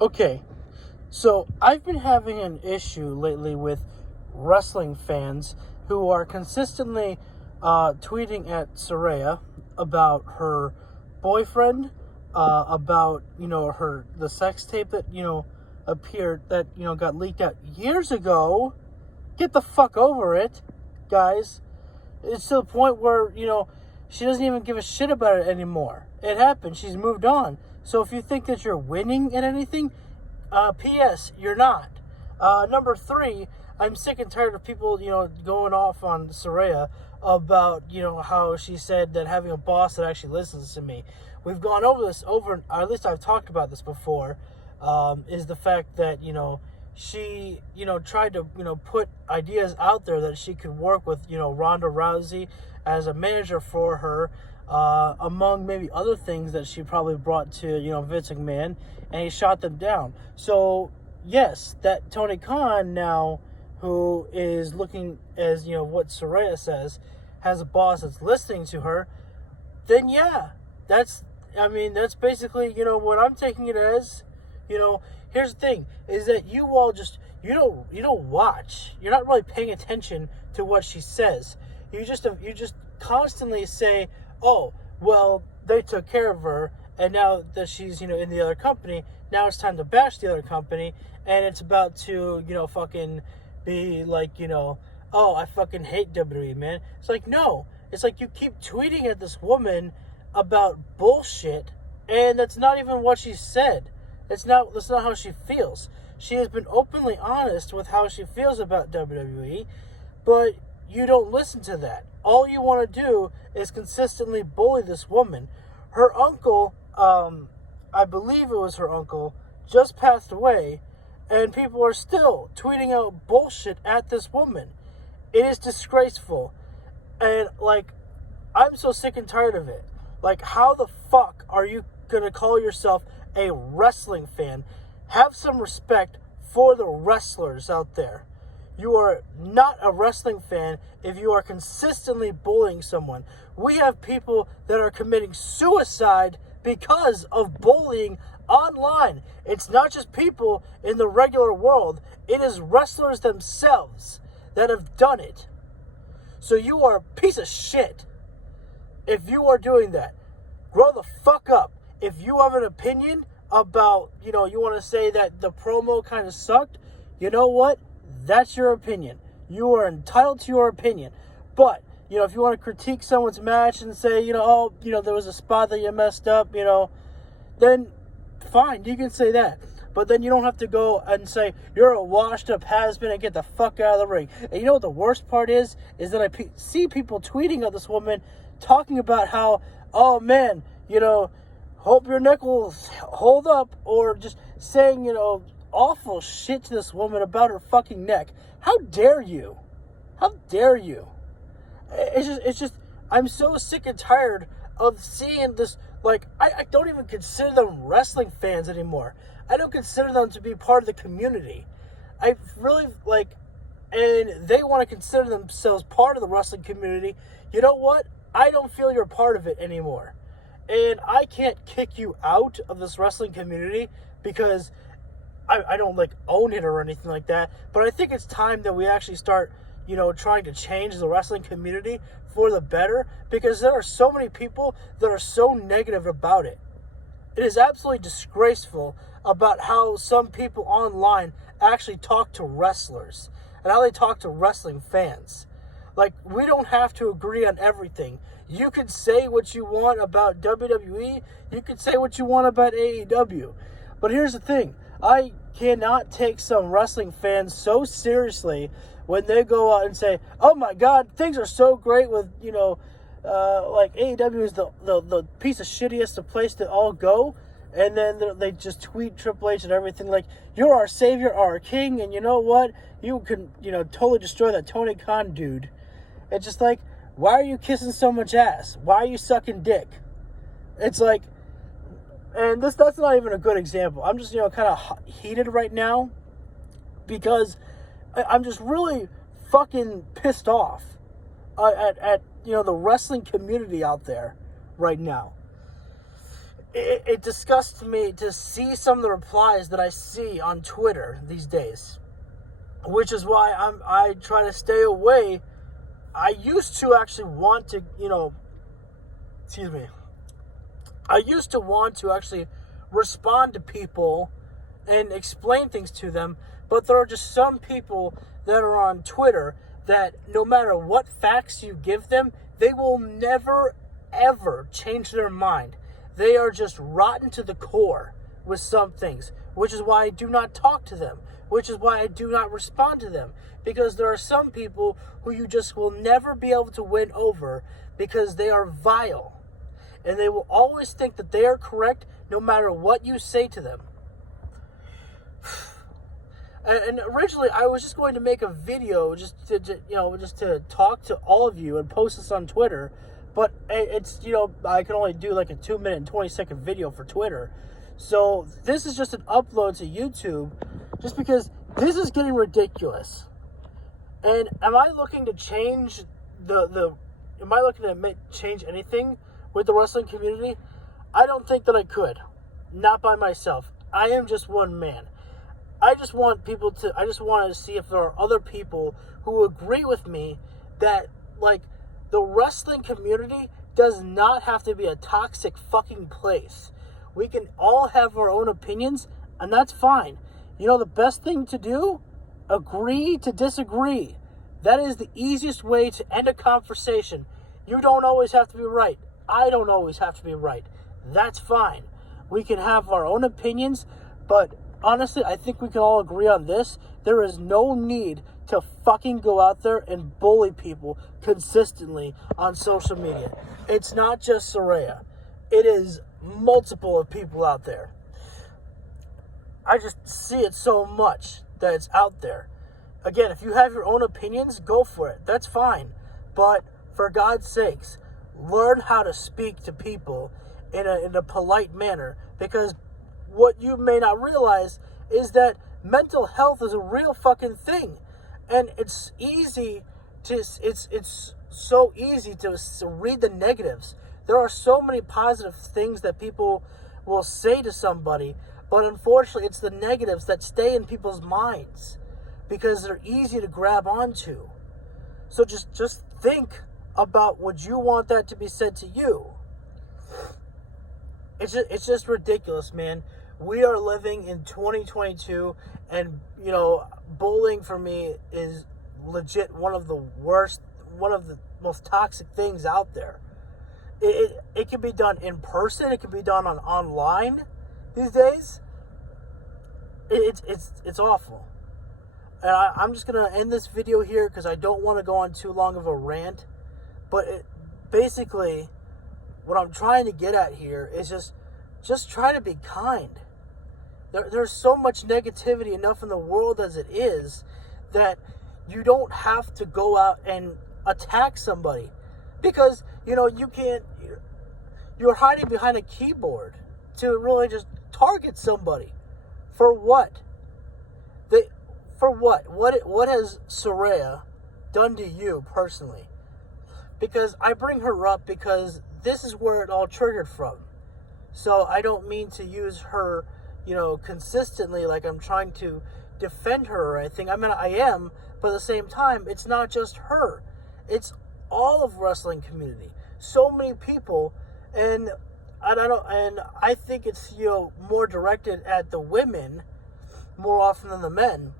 Okay, so I've been having an issue lately with wrestling fans who are consistently tweeting at Saraya about her boyfriend, about the sex tape that appeared that got leaked out years ago. Get the fuck over it, guys. It's to the point where she doesn't even give a shit about it anymore. It happened. She's moved on. So if you think that you're winning at anything, P.S. you're not. Number 3, I'm sick and tired of people, going off on Saraya about, how she said that having a boss that actually listens to me. We've gone over this at least I've talked about this before, is the fact that, she, tried to, put ideas out there that she could work with, Ronda Rousey as a manager for her, among maybe other things that she probably brought to, Vince McMahon, and he shot them down. So, yes, that Tony Khan now, who is looking as, what Saraya says, has a boss that's listening to her, then yeah, that's basically, what I'm taking it as. Here's the thing, is that you all just, you don't watch. You're not really paying attention to what she says. You just constantly say, oh, well, they took care of her, and now that she's, in the other company, now it's time to bash the other company, and it's about to, fucking be like, oh, I fucking hate WWE, man. It's like, no. It's like you keep tweeting at this woman about bullshit, and that's not even what she said. That's not how she feels. She has been openly honest with how she feels about WWE, but you don't listen to that. All you want to do is consistently bully this woman. Her uncle, I believe it was her uncle, just passed away, and people are still tweeting out bullshit at this woman. It is disgraceful. And, I'm so sick and tired of it. How the fuck are you going to call yourself a wrestling fan? Have some respect for the wrestlers out there. You are not a wrestling fan if you are consistently bullying someone. We have people that are committing suicide because of bullying online. It's not just people in the regular world. It is wrestlers themselves that have done it. So you are a piece of shit if you are doing that. Grow the fuck up. If you have an opinion about, you want to say that the promo kind of sucked, you know what? That's your opinion. You are entitled to your opinion. But, if you want to critique someone's match and say, there was a spot that you messed up, then fine, you can say that. But then you don't have to go and say, you're a washed up has-been and get the fuck out of the ring. And you know what the worst part is? Is that I see people tweeting at this woman talking about how, oh man, hope your neck will hold up, or just saying, awful shit to this woman about her fucking neck. How dare you? How dare you? It's just, I'm so sick and tired of seeing this. I don't even consider them wrestling fans anymore. I don't consider them to be part of the community. I really, and they want to consider themselves part of the wrestling community. You know what? I don't feel you're part of it anymore. And I can't kick you out of this wrestling community because I don't own it or anything like that. But I think it's time that we actually start, trying to change the wrestling community for the better, because there are so many people that are so negative about it. It is absolutely disgraceful about how some people online actually talk to wrestlers and how they talk to wrestling fans. We don't have to agree on everything. You can say what you want about WWE. You can say what you want about AEW. But here's the thing. I cannot take some wrestling fans so seriously when they go out and say, oh my God, things are so great with, AEW is the piece of shittiest place to all go. And then they just tweet Triple H and everything you're our savior, our king, and you know what? You can, totally destroy that Tony Khan dude. It's just why are you kissing so much ass? Why are you sucking dick? It's and that's not even a good example. I'm just, kind of heated right now because I'm just really fucking pissed off at the wrestling community out there right now. it disgusts me to see some of the replies that I see on Twitter these days, which is why I try to stay away. I used to actually want to, excuse me. I used to want to actually respond to people and explain things to them, but there are just some people that are on Twitter that no matter what facts you give them, they will never, ever change their mind. They are just rotten to the core with some things, which is why I do not talk to them, which is why I do not respond to them, because there are some people who you just will never be able to win over because they are vile. And they will always think that they are correct no matter what you say to them. And originally, I was just going to make a video just to talk to all of you and post this on Twitter. But it's, I can only do like a 2-minute and 20-second video for Twitter. So this is just an upload to YouTube just because this is getting ridiculous. And am I looking to change change anything with the wrestling community? I don't think that I could. Not by myself. I am just one man. I just wanted to see if there are other people who agree with me that, like, the wrestling community does not have to be a toxic fucking place. We can all have our own opinions, and that's fine. The best thing to do? Agree to disagree. That is the easiest way to end a conversation. You don't always have to be right. I don't always have to be right. That's fine. We can have our own opinions, but honestly, I think we can all agree on this. There is no need to fucking go out there and bully people consistently on social media. It's not just Saraya. It is multiple of people out there. I just see it so much that it's out there. Again, if you have your own opinions, go for it. That's fine. But for God's sakes, learn how to speak to people in a polite manner, because what you may not realize is that mental health is a real fucking thing, and it's so easy to read the negatives. There are so many positive things that people will say to somebody, but unfortunately it's the negatives that stay in people's minds because they're easy to grab onto. So just think about would you want that to be said to you. It's just ridiculous, man. We are living in 2022, and bullying for me is legit one of the most toxic things out there. It can be done in person. It can be done online these days. It's awful. And I'm just gonna end this video here because I don't want to go on too long of a rant. But basically, what I'm trying to get at here is just try to be kind. There's so much negativity enough in the world as it is that you don't have to go out and attack somebody, because you can't. You're hiding behind a keyboard to really just target somebody. For what? For what? What has Saraya done to you personally? Because I bring her up because this is where it all triggered from. So I don't mean to use her, consistently like I'm trying to defend her or anything. I mean, I am, but at the same time, it's not just her. It's all of wrestling community. So many people, and I don't know, and I think it's, more directed at the women more often than the men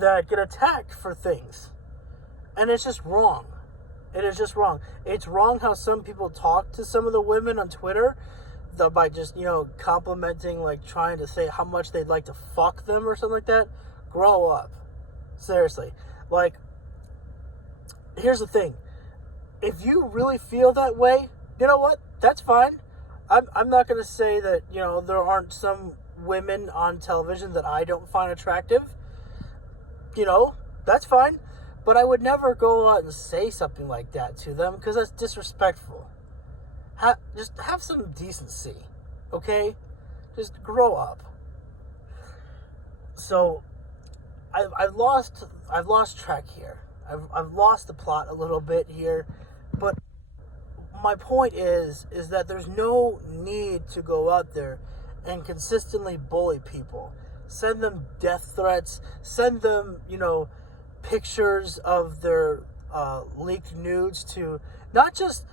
that get attacked for things. And it's just wrong. It is just wrong. It's wrong how some people talk to some of the women on Twitter by just, complimenting, like trying to say how much they'd like to fuck them or something like that. Grow up. Seriously. Like, here's the thing. If you really feel that way, you know what? That's fine. I'm not going to say that, there aren't some women on television that I don't find attractive. That's fine. But I would never go out and say something like that to them because that's disrespectful. Just have some decency, okay? Just grow up. So, I've lost track here. I've lost the plot a little bit here, but my point is that there's no need to go out there and consistently bully people. Send them death threats. Send them, pictures of their leaked nudes to not just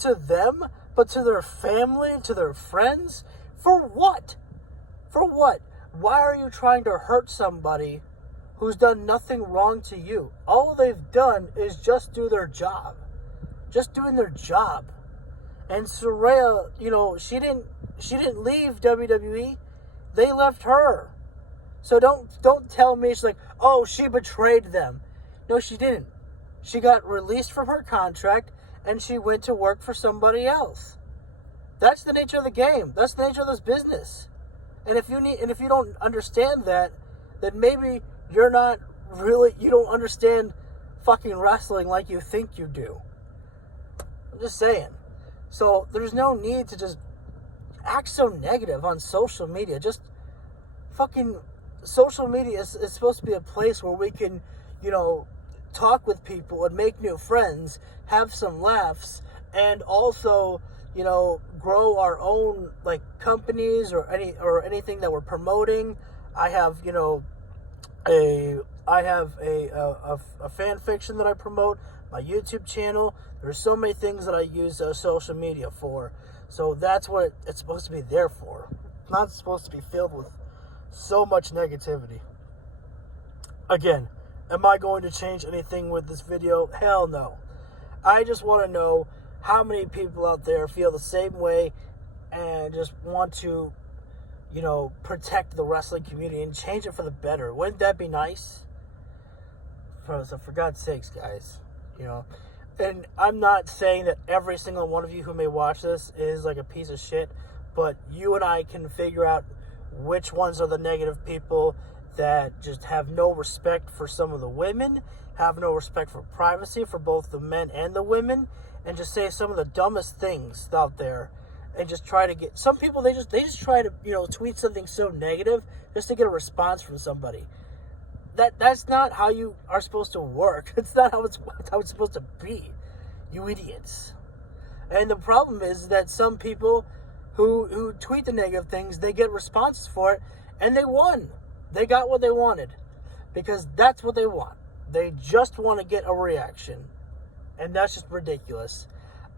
to them, but to their family, to their friends. For what? For what? Why are you trying to hurt somebody who's done nothing wrong to you? All they've done is just do their job. Just doing their job. And Saraya, she didn't leave WWE. They left her. So don't tell me she's like, oh, she betrayed them. No, she didn't. She got released from her contract and she went to work for somebody else. That's the nature of the game. That's the nature of this business. And if you don't understand that, then maybe you don't understand fucking wrestling like you think you do. I'm just saying. So there's no need to just act so negative on social media. Just fucking social media is supposed to be a place where we can, talk with people and make new friends, have some laughs, and also, grow our own companies or anything that we're promoting. I have, a fan fiction that I promote, my YouTube channel. There's so many things that I use social media for. So that's what it's supposed to be there for. It's not supposed to be filled with so much negativity. Again, am I going to change anything with this video? Hell no. I just want to know how many people out there feel the same way and just want to, protect the wrestling community and change it for the better. Wouldn't that be nice? For God's sakes, guys, And I'm not saying that every single one of you who may watch this is like a piece of shit, but you and I can figure out which ones are the negative people that just have no respect for some of the women, have no respect for privacy for both the men and the women, and just say some of the dumbest things out there, and just try to get some people. They just try to tweet something so negative just to get a response from somebody. That's not how you are supposed to work. It's not how it's supposed to be. You idiots. And the problem is that some people who tweet the negative things, they get responses for it, and they won. They got what they wanted. Because that's what they want. They just want to get a reaction. And that's just ridiculous.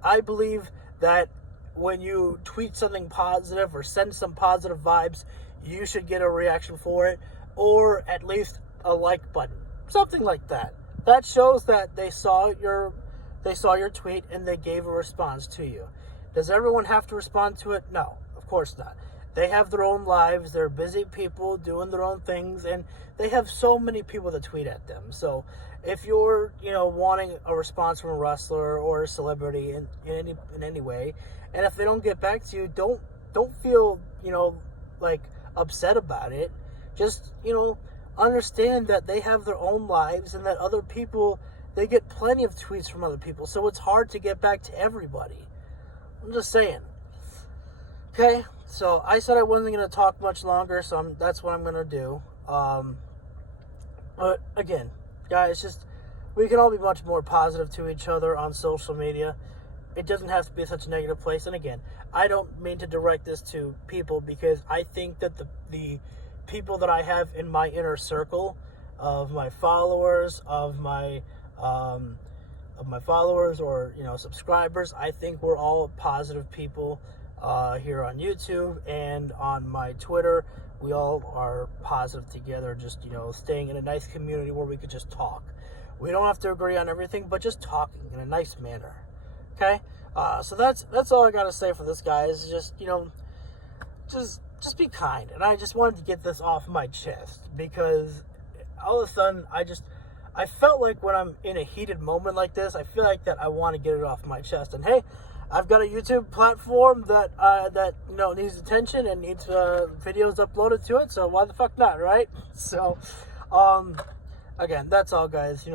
I believe that when you tweet something positive or send some positive vibes, you should get a reaction for it, or at least a like button, something like that. That shows that they saw your tweet and they gave a response to you. Does everyone have to respond to it? No, of course not. They have their own lives. They're busy people doing their own things, and they have so many people that tweet at them. So if you're wanting a response from a wrestler or a celebrity in any way, and if they don't get back to you, don't feel upset about it. Just understand that they have their own lives and that other people, they get plenty of tweets from other people, so it's hard to get back to everybody. I'm just saying. Okay, so I said I wasn't going to talk much longer, so that's what I'm going to do. But again, guys, just we can all be much more positive to each other on social media. It doesn't have to be such a negative place. And again, I don't mean to direct this to people, because I think that the people that I have in my inner circle of my followers, of my followers or subscribers, I think we're all positive people here on YouTube and on my Twitter. We all are positive together, just staying in a nice community where we could just talk. We don't have to agree on everything, but just talking in a nice manner. Okay, so that's all I gotta say for this, guys. Just be kind. And I just wanted to get this off my chest, because all of a sudden I felt like when I'm in a heated moment like this, I feel like that I want to get it off my chest. And hey, I've got a YouTube platform that needs attention and needs videos uploaded to it, so why the fuck not, right? So again, that's all, guys.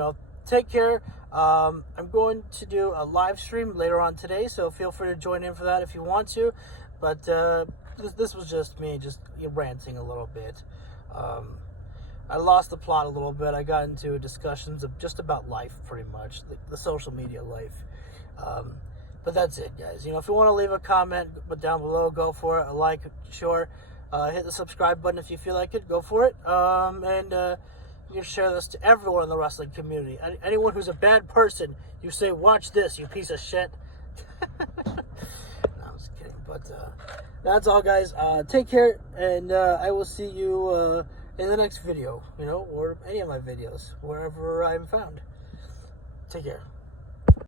Take care. I'm going to do a live stream later on today, so feel free to join in for that if you want to. But this was just me ranting a little bit. I lost the plot a little bit. I got into discussions of just about life, pretty much, the social media life. But that's it, guys. If you want to leave a comment but down below, go for it. A like, sure. Hit the subscribe button if you feel like it. Go for it. And you can share this to everyone in the wrestling community. Anyone who's a bad person, you say, watch this, you piece of shit. No, I'm just kidding. But that's all, guys. Take care, and I will see you in the next video, or any of my videos, wherever I'm found. Take care.